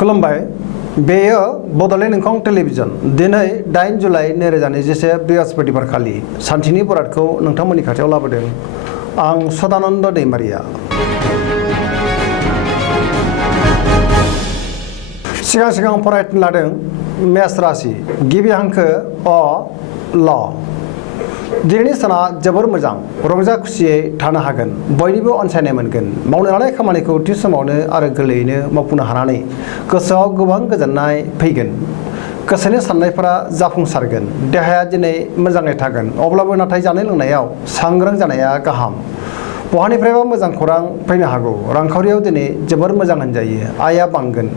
खुलुमबाय बेयो बड'लेण्ड इंखं टेलिभिजन दिनै 8 जुलाइ 2021 बृहस्पतिबार खालि सानथिनि बरादखौ नोंथांमोननि खाथियाव लाबोदों आं सदानन्द दैमारिया। सिगां फरायनो लादों मेष राशि गिबि हांखो अ ल। दिनैनि साना जोबोर मोजां रंजा खुसियै थानो हागोन बयनिबो अनसायनाय मोनगोन मावनो लानाय खामानिखौ थि समावनो आरो गोरलैयैनो मावफुंनो हानानै गोसोआव गोबां गोजोननाय फैगोन गोसोनि साननायफोरा जाफुंसारगोन देहाया दिनै मोजाङै थागोन अब्लाबो नाथाय जानाय लोंनायाव सांग्रां जानाया गाहाम बहानिफ्रायबा मोजां खौरां फैनो हागौ रांखावरियाव दिनै जोबोर मोजां होनजायो आयआ बांगोन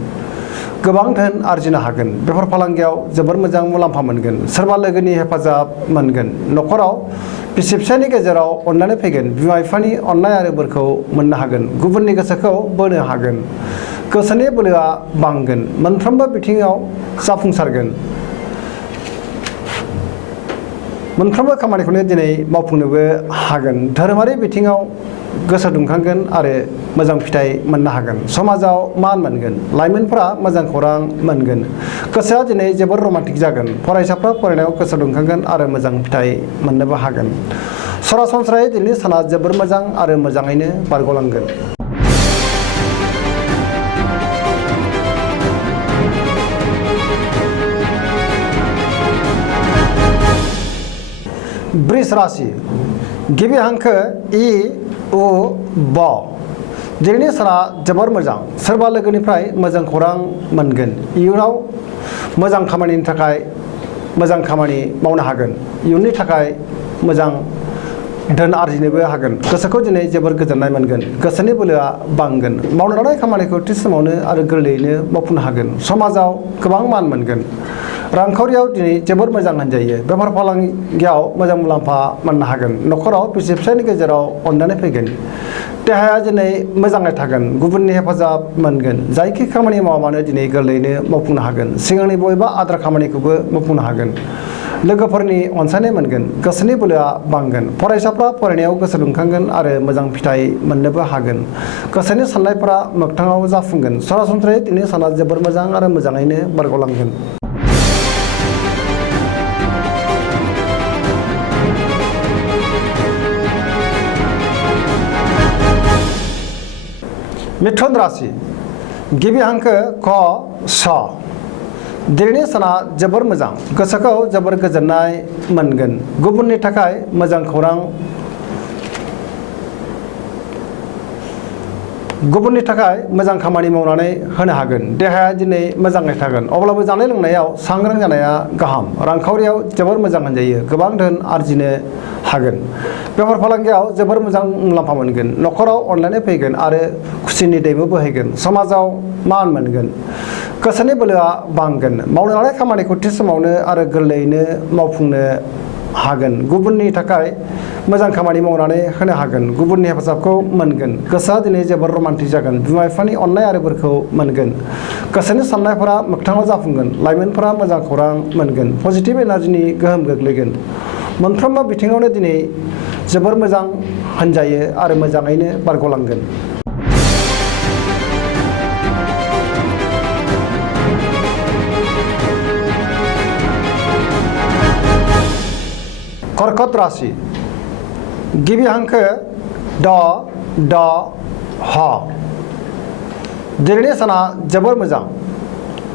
गोबां धोन आरजिनो हागोन बेफार फालांगियाव जोबोर मोजां मुलाम्फा मोनगोन सोरबा लोगोनि हेफाजाब मोनगोन नखराव बिसि फिसायनि गेजेराव अननानै फैगोन बिमा बिफानि अननाय आरो बोरखौ मोननो हागोन गुबुननि गोसोखौ बोनो हागोन गोसोनि बोलोआ बांगोन मोनफ्रोमबो बिथिङाव जाफुंसारगोन मोनफ्रोमबो खामानिखौनो दिनै मावफुंनोबो हागोन धोरोमारि बिथिङाव गोसो दुंखांगोन आरो मोजां फिथाइ मोननो हागोन समाजाव मान मोनगोन लाइमोनफोरा मोजां खौरां मोनगोन गोसोआ दिनै जोबोर रमान्टिक जागोन फरायसाफ्रा फरायनायाव गोसो दुंखांगोन आरो मोजां फिथाइ मोननोबो हागोन सरासनस्रायै दिनैनि साना जोबोर मोजां आरो मोजाङैनो बारग'लांगोन। वृष राशि गिबि हांखो इ उ ब। दिनैनि साना जोबोर मोजां सोरबा लोगोनिफ्राय मोजां खौरां मोनगोन इयुनाव मोजां खामानिनि थाखाय मोजां खामानि मावनो हागोन इयुननि थाखाय मोजां धोन आरजिनोबो हागोन गोसोखौ दिनै जोबोर गोजोननाय मोनगोन गोसोनि बोलोआ बांगोन मावनो लानाय खामानिखौ थि समावनो आरो गोरलैयैनो मावफुंनो हागोन समाजाव गोबां मान मोनगोन रांखावरियाव दिनै जोबोर मोजां होनजायो बेफार फालांगियाव मोजां मुलाम्फा मोननो हागोन नखराव बिसि फिसायनि गेजेराव अननानै फैगोन देहाया दिनै मोजाङै थागोन गुबुननि हेफाजाब मोनगोन जायखि खामानि मावा मानो दिनै गोरलैयैनो मावफुंनो हागोन सिगांनि बबेबा आद्रा खामानिखौबो मावफुंनो हागोन लोगोफोरनि अनसायनाय मोनगोन गोसोनि बोलोआ बांगोन फरायसाफ्रा फरायनायाव गोसो दुंखांगोन आरो मोजां फिथाइ मोननोबो हागोन गोसोनि साननायफोरा मोगथाङाव जाफुंगोन सरासनस्रायै दिनै साना जोबोर मोजां आरो मोजाङैनो बारग'लांगोन। मिथुन राशि गिबि हांखो क स। दिनैनि साना जोबोर मोजां गोसोखौ जोबोर गोजोननाय मोनगोन गुबुननि थाखाय मोजां खौरां गुबुननि थाखाय मोजां खामानि मावनानै होनो हागोन देहाया दिनै मोजाङै थागोन अब्लाबो जानाय लोंनायाव सांग्रां जानाया गाहाम रांखावरियाव जोबोर मोजां होनजायो गोबां धोन आरजिनो हागोन बेफार फालांगियाव जोबोर मोजां मुलाम्फा मोनगोन नखराव अनलायनाय फैगोन आरो खुसिनि दैबो बोहैगोन समाजाव मान मोनगोन गोसोनि बोलोआ बांगोन मावनो लानाय खामानिखौ थि समावनो आरो गोरलैयैनो मावफुंनो हागोन गुबुननि थाखाय मोजां खामानि मावनानै होनो हागोन गुबुननि हेफाजाबखौ मोनगोन गोसोआ दिनै जोबोर रमान्टिक जागोन बिमा बिफानि अननाय आरो बोरखौ मोनगोन गोसोनि साननायफोरा मोगथाङाव जाफुंगोन लाइमोनफोरा मोजां खौरां मोनगोन पजिटिभ एनार्जिनि गोहोम गोग्लैगोन मोनफ्रोमबो बिथिङावनो दिनै जोबोर मोजां होनजायो आरो मोजाङैनो बारग'लांगोन। कर्कट राशि गिबि हांखो ड ड ह। दिनैनि साना जोबोर मोजां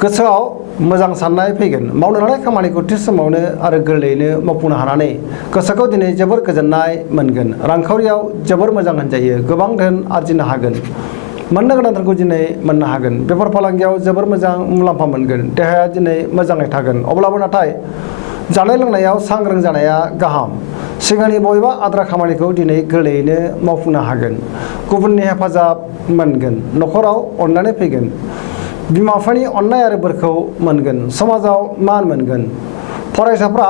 गोसोआव मोजां साननाय फैगोन मावनो लानाय खामानिखौ थि समावनो आरो गोरलैयैनो मावफुंनो हानानै गोसोखौ दिनै जोबोर गोजोननाय मोनगोन रांखावरियाव जोबोर मोजां होनजायो गोबां धोन आरजिनो हागोन मोननो गोनां धोनखौ दिनै मोननो हागोन बेफार फालांगियाव जोबोर मोजां मुलाम्फा मोनगोन देहाया दिनै मोजाङै थागोन अब्लाबो नाथाय जानाय लोंनायाव सांग्रां जानाया गाहाम सिगांनि बबेबा आद्रा खामानिखौ दिनै गोरलैयैनो मावफुंनो हागोन गुबुननि हेफाजाब मोनगोन नखराव अननानै फैगोन बिमा बिफानि अननाय आरो बोरखौ मोनगोन समाजाव मान मोनगोन फरायसाफ्रा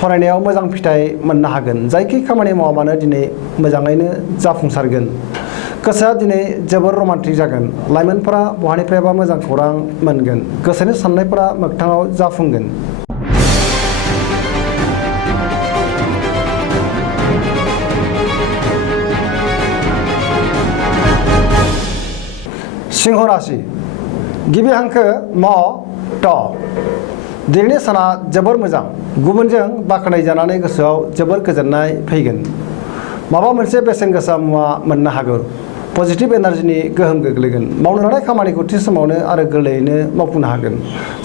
फरायनायाव मोजां फिथाइ मोननो हागोन जायखि खामानि मावा मानो दिनै मोजाङैनो जाफुंसारगोन गोसोआ दिनै जोबोर रमान्टिक जागोन लाइमोनफोरा बहानिफ्रायबा मोजां खौरां मोनगोन गोसोनि साननायफोरा मोगथाङाव जाफुंगोन। सिंह राशि गिबि हांखो म ट दिनैनि साना जोबोर मोजां गुबुनजों बाख्नायजानानै गोसोआव जोबोर गोजोननाय फैगोन माबा मोनसे बेसेन गोसा मुवा मोननो हागौ पजिटिभ एनार्जिनि गोहोम गोग्लैगोन मावनो लानाय खामानिखौ थि समावनो आरो गोरलैयैनो मावफुंनो हागोन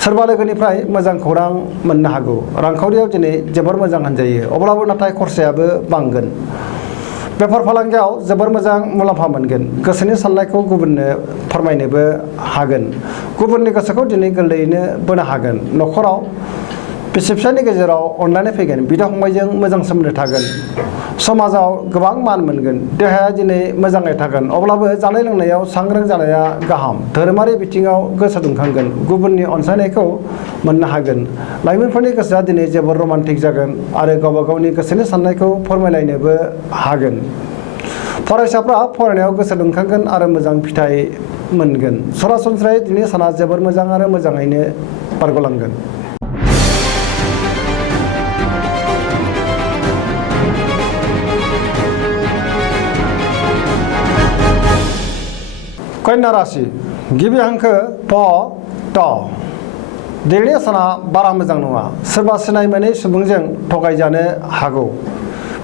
सोरबा लोगोनिफ्राय मोजां खौरां मोननो हागौ रांखावरियाव दिनै जोबोर मोजां होनजायो अब्लाबो नाथाय खरसायाबो बांगोन बेफार फालांगियाव जोबोर मोजां मुलाम्फा मोनगोन गोसोनि साननायखौ गुबुननो फोरमायनोबो हागोन गुबुननि गोसोखौ दिनै गोरलैयैनो बोनो हागोन नखराव बिसि फिसायनि गेजेराव अनलायनाय फैगोन बिदा फंबायजों मोजां सोमोन्दो थागोन समाजाव गोबां मान मोनगोन देहाया दिनै मोजाङै थागोन अब्लाबो जानाय लोंनायाव सांग्रां जानाया गाहाम धोरोमारि बिथिङाव गोसो दुंखांगोन गुबुननि अनसायनायखौ मोननो हागोन लाइमोनफोरनि गोसोआ दिनै जोबोर रमान्टिक जागोन आरो गावबा गावनि गोसोनि साननायखौ फोरमायलायनोबो हागोन फरायसाफ्रा फरायनायाव गोसो दुंखांगोन आरो मोजां फिथाइ मोनगोन सरासनस्रायै दिनै साना जोबोर मोजां आरो मोजाङैनो बारग'लांगोन कन्या राशि गिबि हांखो प ट दिनैनि साना बारा मोजां नङा सोरबा सिनाय मोनै सुबुंजों थगायजानो हागौ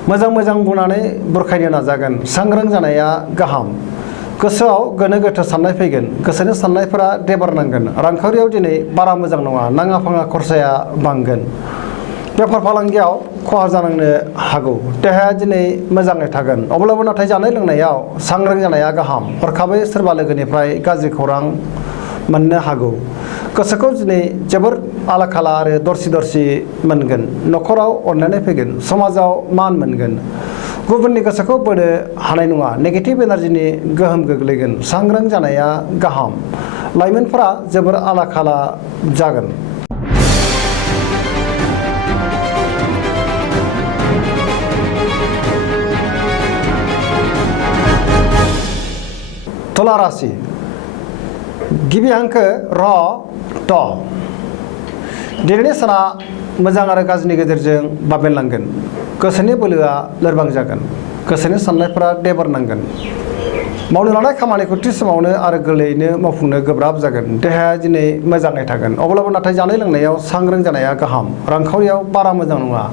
मोजां बुंनानै बुरखायनो नाजागोन सांग्रां जानाया गाहाम गोसोआव गोनो गोथो साननाय फैगोन गोसोनि साननायफोरा देबारनांगोन रांखावरियाव दिनै बारा मोजां नङा नाङा फाङा खरसाया बांगोन बेफार फालांगियाव खहा जानांनो हागौ देहाया दिनै मोजाङै थागोन अब्लाबो नाथाय जानाय लोंनायाव सांग्रां जानाया गाहाम हरखाबै सोरबा लोगोनिफ्राय गाज्रि खौरां मोननो हागौ गोसोखौ दिनै जोबोर आला खाला आरो दरसि मोनगोन नखराव अनलायनाय फैगोन समाजाव मान मोनगोन गुबुननि गोसोखौ बोनो हानाय नङा नेगेटिभ एनार्जिनि गोहोम गोग्लैगोन सांग्रां जानाया गाहाम लाइमोनफोरा जोबोर आला खाला जागोन तुला राशि गिबि हांखो र ट दिनैनि साना मोजां आरो गाज्रिनि गेजेरजों बाबेनलांगोन गोसोनि बोलोआ लोरबां जागोन गोसोनि साननायफोरा देबारनांगोन मावनो लानाय खामानिखौ थि समावनो आरो गोरलैयैनो मावफुंनो गोब्राब जागोन देहाया दिनै मोजाङै थागोन अब्लाबो नाथाय जानाय लोंनायाव सांग्रां जानाया गाहाम रांखावरियाव बारा मोजां नङा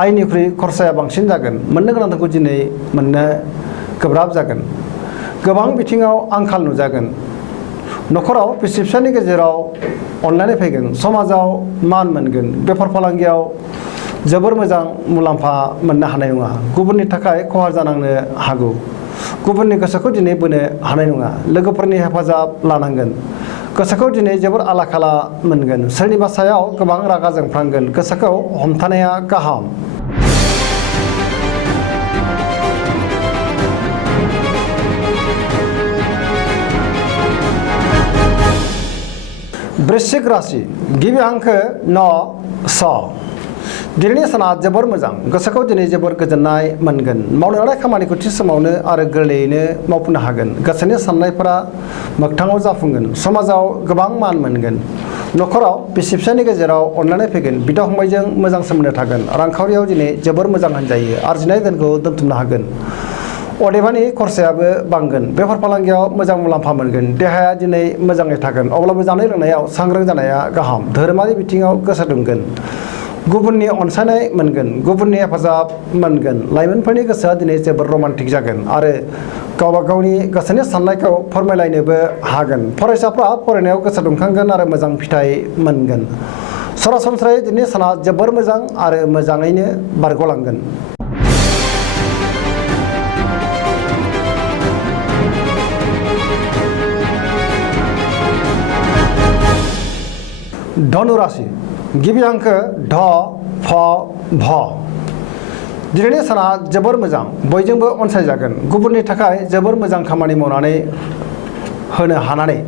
आयनिख्रुइ खरसाया बांसिन जागोन मोननो गोनांखौ दिनै मोननो गोब्राब जागोन गोबां बिथिङाव आंखाल नुजागोन नखराव बिसि फिसायनि गेजेराव अनलायनाय फैगोन समाजाव मान मोनगोन बेफार फालांगियाव जोबोर मोजां मुलाम्फा मोननो हानाय नङा गुबुननि थाखाय खहा जानांनो हागौ गुबुननि गोसोखौ दिनै बोनो हानाय नङा लोगोफोरनि हेफाजाब लानांगोन गोसोखौ दिनै जोबोर आला खाला मोनगोन सोरनिबा सायाव गोबां रागा जोंफ्लांगोन गोसोखौ हमथानाया गाहाम वृश्चिक राशि गिबि हांखो न स दिनैनि साना जोबोर मोजां गोसोखौ दिनै जोबोर गोजोननाय मोनगोन मावनो लानाय खामानिखौ थि समावनो आरो गोरलैयैनो मावफुंनो हागोन गोसोनि साननायफोरा मोगथाङाव जाफुंगोन समाजाव गोबां मान मोनगोन नखराव बिसि फिसायनि गेजेराव अनलायनाय फैगोन बिदा फंबायजों मोजां सोमोन्दो थागोन रांखावरियाव दिनै जोबोर मोजां होनजायो आरजिनाय धोनखौ दोनथुमनो हागोन अदेबानि खरसायाबो बांगोन बेफार फालांगियाव मोजां मुलाम्फा मोनगोन देहाया दिनै मोजाङै थागोन अब्लाबो जानाय लोंनायाव सांग्रां जानाया गाहाम धोरोमारि बिथिङाव गोसो दुंगोन गुबुननि अनसायनाय मोनगोन गुबुननि हेफाजाब मोनगोन लाइमोनफोरनि गोसोआ दिनै जोबोर रमान्टिक जागोन आरो गावबा गावनि गोसोनि साननायखौ फोरमायलायनोबो हागोन फरायसाफ्रा फरायनायाव गोसो दुंखांगोन आरो मोजां फिथाइ मोनगोन सरासनस्रायै दिनै साना जोबोर मोजां आरो मोजाङैनो बारग'लांगोन धनु राशि गिबि हांखो ढ फ भ दिनैनि साना जोबोर मोजां बयजोंबो अनसायजागोन गुबुननि थाखाय जोबोर मोजां खामानि मावनानै होनो हानानै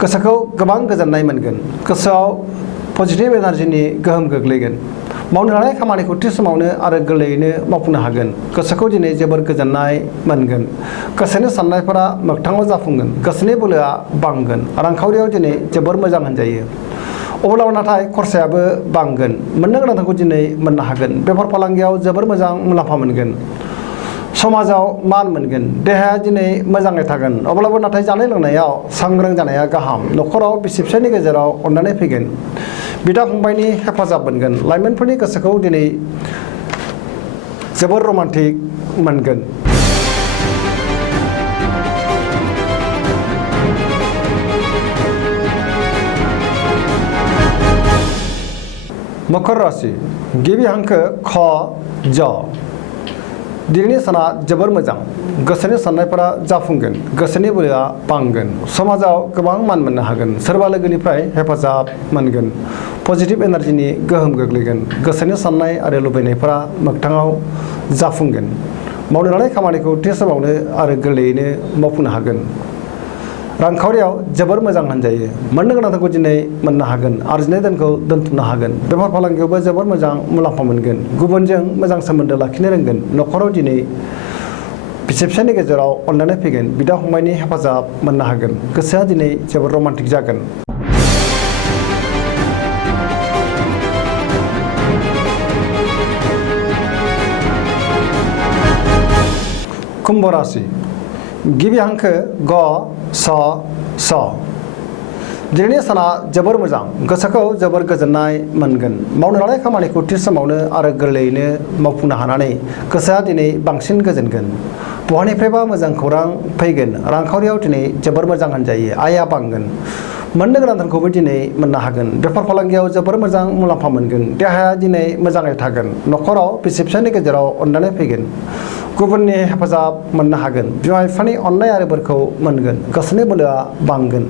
गोसोखौ गोबां गोजोननाय मोनगोन गोसोआव पजिटिभ एनार्जिनि गोहोम गोग्लैगोन मावनो लानाय खामानिखौ थि समावनो आरो गोरलैयैनो मावफुंनो हागोन गोसोखौ दिनै जोबोर गोजोननाय मोनगोन गोसोनि साननायफोरा मोगथाङाव जाफुंगोन गोसोनि बोलोआ बांगोन रांखावरियाव दिनै जोबोर मोजां होनजायो अब्लाबो नाथाय खरसायाबो बांगोन मोननो गोनांखौ दिनै मोननो हागोन बेफार फालांगियाव जोबोर मोजां मुलाम्फा मोनगोन समाजाव मान मोनगोन देहाया दिनै मोजाङै थागोन अब्लाबो नाथाय जानाय लोंनायाव सांग्रां जानाया गाहाम न'खराव बिसि फिसायनि गेजेराव अननानै फैगोन बिदा फंबायनि हेफाजाब मोनगोन लाइमोनफोरनि गोसोखौ दिनै जोबोर रमान्टिक मोनगोन मकर राशि गिबि हांखो ख ज दिनैनि साना जोबोर मोजां गोसोनि साननायफोरा जाफुंगोन गोसोनि बोलोआ बांगोन समाजाव गोबां मान मोननो हागोन सोरबा लोगोनिफ्राय हेफाजाब मोनगोन पजिटिभ एनार्जिनि गोहोम गोग्लैगोन गोसोनि साननाय आरो लुबैनायफोरा मोगथाङाव जाफुंगोन मावनो लानाय खामानिखौ थि समावनो आरो गोरलैयैनो मावफुंनो हागोन रांखावरियाव जोबोर मोजां होनजायो मोननो गोनांखौ दिनै मोननो हागोन आरजिनाय धोनखौ दोनथुमनो हागोन बेफार फालांगियावबो जोबोर मोजां मुलाम्फा मोनगोन गुबुनजों मोजां सोमोन्दो लाखिनो रोंगोन न'खराव दिनै बिसि फिसायनि गेजेराव अनलायनाय फैगोन बिदा फंबायनि हेफाजाब मोननो हागोन गोसोआ दिनै जोबोर रमान्टिक जागोन कुम्भ राशि गिबि हांखो ग स स दिनैनि साना जोबोर मोजां गोसोखौ जोबोर गोजोननाय मोनगोन मावनो लानाय खामानिखौ थि समावनो आरो गोरलैयैनो मावफुंनो हानानै गोसोआ दिनै बांसिन गोजोनगोन बहानिफ्रायबा मोजां खौरां फैगोन रांखावरियाव दिनै जोबोर मोजां होनजायो आयआ बांगोन मोननो गोनां धोनखौबो दिनै मोननो हागोन बेफार फालांगियाव जोबोर मोजां मुलाम्फा मोनगोन देहाया दिनै मोजाङै थागोन न'खराव बिसि फिसायनि गेजेराव अनलायनाय फैगोन गुबुननि हेफाजाब मोननो हागोन बिमा बिफानि अननाय आरो बोरखौ मोनगोन गोसोनि बोलोआ बांगोन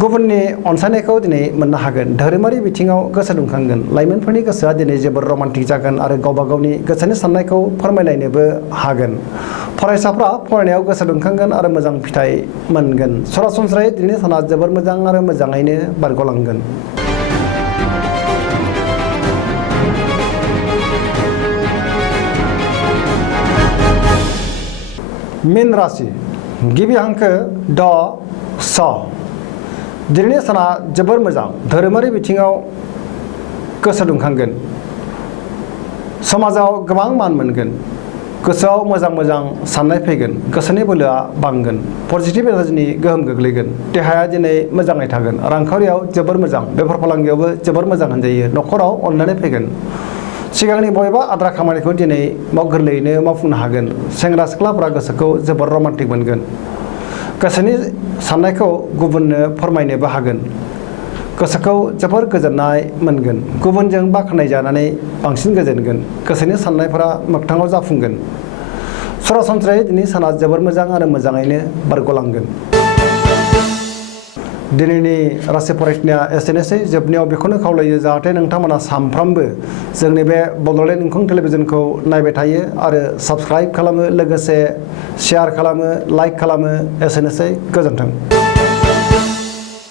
गुबुननि अनसायनायखौ दिनै मोननो हागोन धोरोमारि बिथिङाव गोसो दुंखांगोन लाइमोनफोरनि गोसोआ दिनै जोबोर रमान्टिक जागोन आरो गावबा गावनि गोसोनि साननायखौ फोरमायलायनोबो हागोन फरायसाफ्रा फरायनायाव गोसो दुंखांगोन आरो मोजां फिथाइ मोनगोन सरासनस्रायै दिनैनि साना जोबोर मोजां आरो मोजाङैनो बारग'लांगोन मीन राशि गिबि हांखो ड स दिनैनि साना जोबोर मोजां धोरोमारि बिथिङाव गोसो दुंखांगोन समाजाव गोबां मान मोनगोन गोसोआव मोजां साननाय फैगोन गोसोनि बोलोआ बांगोन पजिटिभ एनार्जिनि गोहोम गोग्लैगोन देहाया दिनै मोजाङै थागोन रांखावरियाव जोबोर मोजां बेफार फालांगियावबो जोबोर मोजां होनजायो न'खराव अनलायनाय फैगोन सिगांनि बबेबा आद्रा खामानिखौ दिनै गोरलैयैनो मावफुंनो हागोन सेंग्रा सिख्लाफ्रा गोसोखौ जोबोर रमान्टिक मोनगोन गोसोनि साननायखौ गुबुननो फोरमायनोबो हागोन गोसोखौ जोबोर गोजोननाय मोनगोन गुबुनजों बाख्नाय जानानै बांसिन गोजोनगोन गोसोनि साननायफोरा मोगथाङाव जाफुंगोन सरासनस्रायै दिनै साना जोबोर मोजां आरो मोजाङैनो बारग'लांगोन दिनैनि राशि फरायनाया एसेनोसै जोबनायाव बेखौनो खावलायो जाहाथे नोंथांमोना सानफ्रामबो जोंनि बे बड'लेण्ड इंखं टेलिभिजनखौ नायबाय थायो आरो साबस्क्राइब खालामो लोगोसे शेयार खालामो लाइक खालामो एसेनोसै गोजोन्थों